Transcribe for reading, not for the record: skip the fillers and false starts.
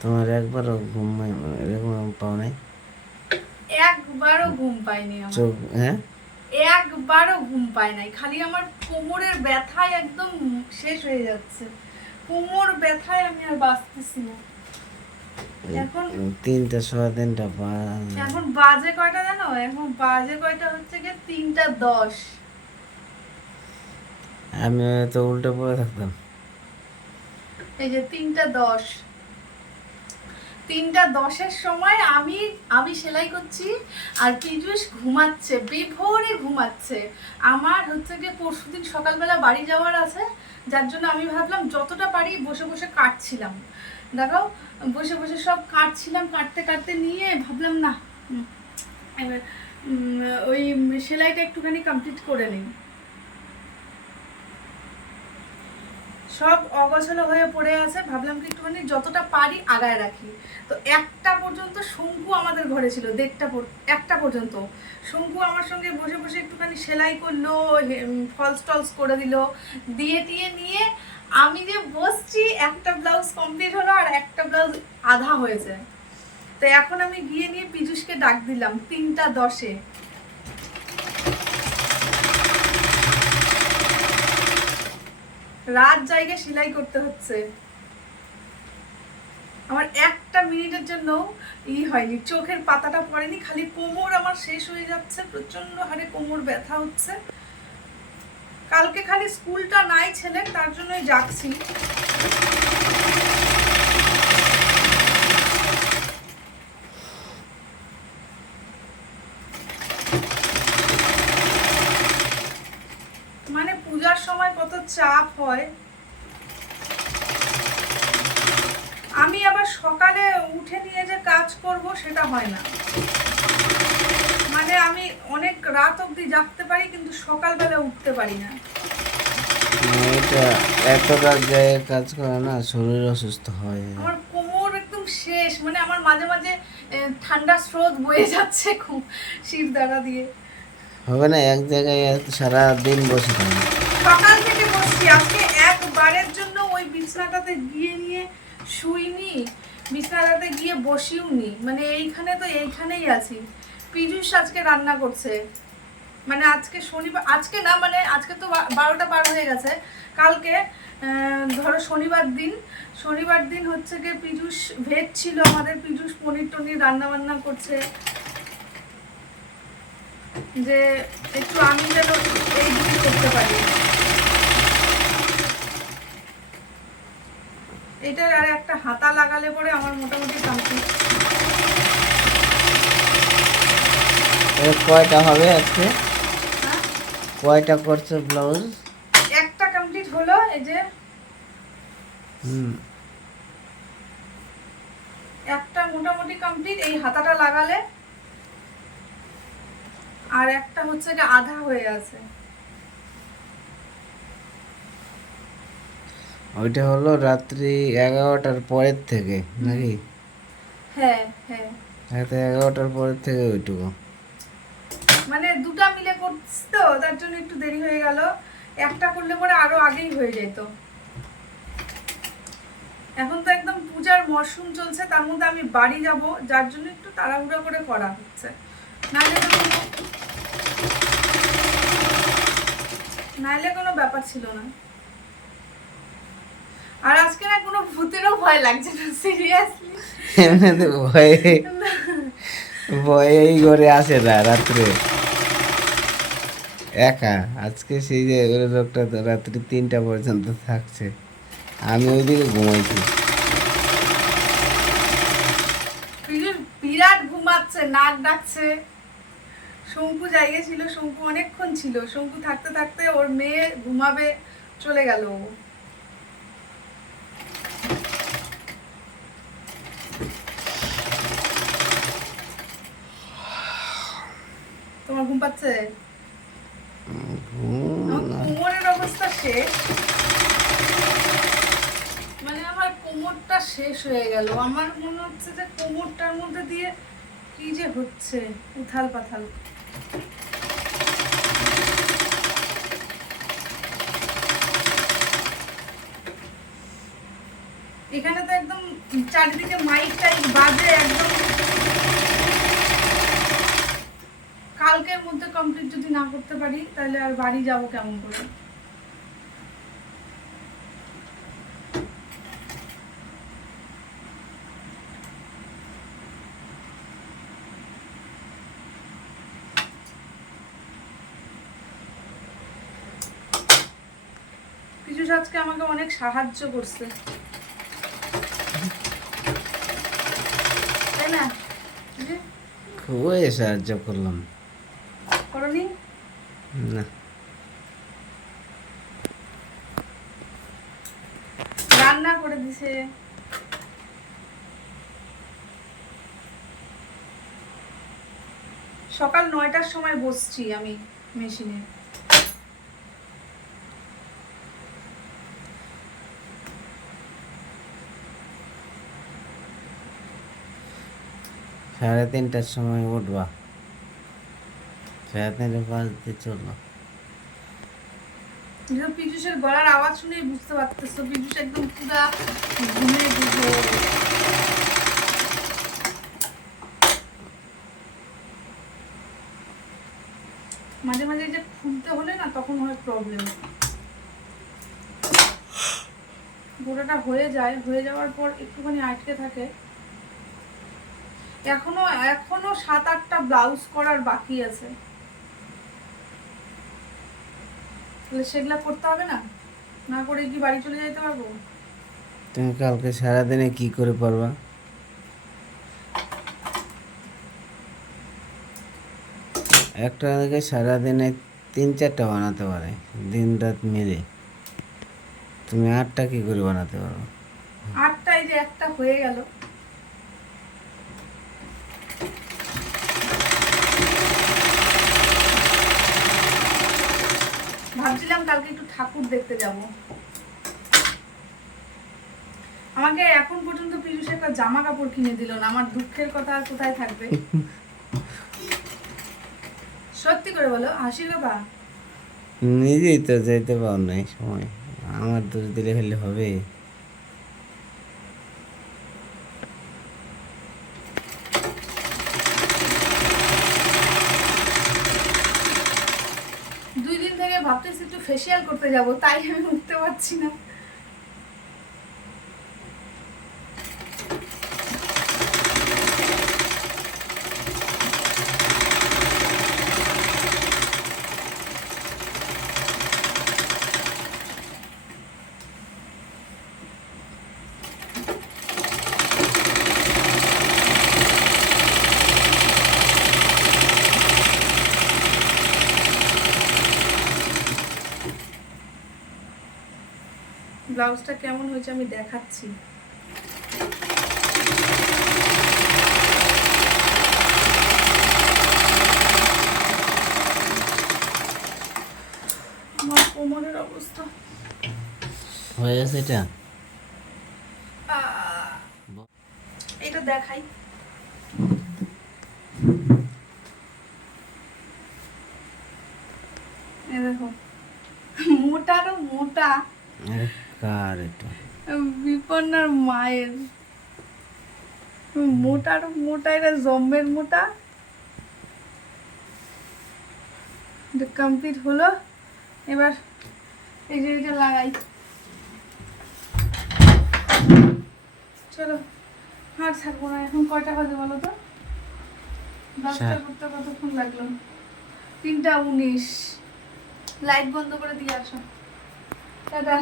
তোমার একবারও এরকম পাও নাই? একবারও ঘুম পাইনি আমার। চোখ, হ্যাঁ, একবারও ঘুম পাই নাই, খালি আমার কোমরের ব্যথায় একদম শেষ হয়ে যাচ্ছে। কোমর ব্যথায় আমি আর বাঁচতেছি না। এখন 3টা সোয়া 3টা বা এখন বাজে কয়টা জানো? এখন বাজে কয়টা হচ্ছে গিয়ে 3টা 10। আমি তো উল্টো পড়ে থাকতাম। এই যে 3টা 10, 3টা 10-এর সময় আমি আমি সেলাই করছি আর পীযূষ ঘুমাচ্ছে, বেভোরে ঘুমাচ্ছে। আমার হচ্ছে গিয়ে পরশুদিন সকালবেলা বাড়ি যাওয়ার আছে, যার জন্য আমি ভাবলাম যতটা পারি বসে বসে কাটছিলাম। দেখো, বসে বসে সব কাটছিলাম, কাটতে কাটতে নিয়ে ভাবলাম না, এবার ওই সেলাইটা একটুখানি কমপ্লিট করে নিই। সব অগোছালো হয়ে পড়ে আছে, ভাবলাম কি একটুখানি যতটা পারি আগায় রাখি। তো 1টা পর্যন্ত শঙ্কু আমাদের ঘরে ছিল, 1টা পর্যন্ত শঙ্কু আমার সঙ্গে বসে বসে একটুখানি সেলাই করলো, ফলস টলস করে দিল, দিয়ে টিয়ে নিয়ে আমি যে বসছি, একটা ব্লাউজ কমপ্লিট হলো আর একটা ব্লাউজ আধা হয়েছে। তো এখন আমি গিয়ে নিয়ে পীযূষকে ডাক দিলাম 3টা 10-এ। রাত জায়গায় সেলাই করতে হচ্ছে, আমার 1টা মিনিটের জন্য হয়নি, চোখের পাতাটা পড়েনি, খালি কোমর আমার শেষ হয়ে যাচ্ছে, প্রচন্ড হারে কোমর ব্যথা হচ্ছে। কালকে খালি স্কুলটা নাই ছেলের, তার জন্যই যাচ্ছি। মানে পূজার সময় কত চাপ হয়। আমি আবার সকালে উঠে নিয়ে যে কাজ করব সেটা হয় না। মানে আমি অনেক রাত অবধি জাগতে পারি, কিন্তু সকালবেলা উঠতে পারি না। এটা এত রাত যায় কাজ করে না, শরীর অসুস্থ হয়। আমার কোমর একদম শেষ, মানে আমার মাঝে মাঝে ঠান্ডা স্রোত বয়ে যাচ্ছে শির দ্বারা দিয়ে। হবে না এক জায়গায় সারা দিন বসে থাকবে। সকাল থেকে বসছি, আজকে একবারের জন্য ওই বিছানাটাতে গিয়ে নিয়ে শুইনি, বিছানাটাতে গিয়ে বসিও নি, মানে এইখানে তো এইখানেই আছি। পীযূষ আজকে রান্না করছে, মানে আজকে শনিবার, আজকে না মানে আজকে তো 12টা পার হয়ে গেছে। কালকে ধরো শনিবার দিন হচ্ছে গিয়ে পীযূষ ভেজ ছিল আমাদের, পীযূষ পনির টনির রান্না বান্না করছে, যে একটু আমি যেন এইদিকে করতে পারি। এটার আর একটা হাতা লাগালে পরে আমার মোটামুটি কমপ্লিট। কয়টা হবে আজকে? হ্যাঁ, কয়টা করছো ব্লাউজ? একটা কমপ্লিট হলো, এই যে একটা মোটামুটি কমপ্লিট, এই হাতাটা লাগালে। আর একটা হচ্ছে যে আধা হয়ে আছে। ওইটা হলো রাত্রি 11টার পরের থেকে নাকি? হ্যাঁ হ্যাঁ, রাতে 11টার পরের থেকে ওইটুকু। মানে দুটা মিলে করছি তো, তার জন্য একটু দেরি হয়ে গেল। একটা করলে পরে আরো আগেই হয়ে যেত। এখন তো একদম পূজার মরশুম চলছে, তার মধ্যে আমি বাড়ি যাব, যার জন্য একটু তাড়াহুড়ো করে করা হচ্ছে, নাইলে কোনো ব্যাপার ছিল না। আর আজকে না কোনো ভূতেরও ভয় লাগছে না, সিরিয়াসলি। এমনিতে ভয়ে ভয়েই করে আসে না রাত্রে একা। আজকে সেই যে ওই লোকটা তো রাত্রি 3টা পর্যন্ত থাকছে, আমি ওইদিকে ঘুমাইছি। বিরাট ঘুমাচ্ছে, নাক ডাকছে। শঙ্কু জায়গা ছিল, শঙ্কু অনেকক্ষণ ছিল, শঙ্কু থাকতে থাকতে ওর মেয়ে ঘুমাবে চলে গেল। তোমার ঘুম পাচ্ছে? কোমরের অবস্থা শেষ, মানে আমার কোমরটা শেষ হয়ে গেল। আমার মনে হচ্ছে যে কোমরটার মধ্যে দিয়ে কি যে হচ্ছে, উথাল পাথাল। এখানে তো একদম চারিদিকে মাইক টাইক বাজে একদম। কালকের মধ্যে কমপ্লিট যদি না করতে পারি তাহলে আর বাড়ি যাব কেমন করে? কিছু আজকে আমাকে অনেক সাহায্য করছে, তাই না? যে খুবই সাহায্য করলাম। করনি না, রান্না করে দিছে। সকাল 9টার সময় বসছি আমি মেশিনে। সাড়ে 3টার সময় উঠবা, 3:30 বাজতে চললো। পীযুষের গলার আওয়াজ শুনে বুঝতে পারতেছো পীযুষ একদম পুরা ঘুমে বুঝো। মাঝে মাঝে যে খুলতে হলে না তখন হয় প্রবলেম। গোটাটা হয়ে যায়, হয়ে যাওয়ার পর একটুখানি আটকে থাকে। এখনো 7-8টা ব্লাউজ করার বাকি আছে, তাহলে সেগুলা করতে হবে না? না করে কি বাড়ি চলে যেতে পারবো? তুমি কালকে সারাদিনে কি করে পারবা? একটা থেকে সারাদিনে 3-4টা বানাতে পারে, দিন রাত মিলে। তুমি 8টা কি করে বানাতে পারো? 8টা, এই যে একটা হয়ে গেল। ভাবছিলাম কালকে একটু ঠাকুর দেখতে যাব। আমাকে এখন পর্যন্ত পীযুষ একটা জামা কাপড় কিনে দিল না, আমার দুঃখের কথা আর কোথায় থাকবে? সত্যি করে বলো, হাসির কথা। নিজেই তো যেতে পারো না এই সময়, আমার দোষ দিলে খেলে হবে? দুই দিন থেকে ভাবতেছি একটু ফেসিয়াল করতে যাব, তাই আমি উঠতে পারছি না। ব্লাউজটা কেমন হয়েছে আমি দেখাচ্ছি। আমার কোমরের অবস্থা হয়ে গেছে এটা? এটা দেখাই। এই দেখো, মোটারও মোটা। আরে কার এটা? বিপন্নার মায়ের। মোটারও মোটা, এটা জম্বের মোটা। এটা কমপ্লিট হলো। এবার এই যে এটা লাগাই। চলো আর থাকবো না। এখন কয়টা বাজে বলো তো? 10টা করতে কতক্ষণ লাগলো? 3টা 19। লাইট বন্ধ করে দিয়ে আসো। টাটা।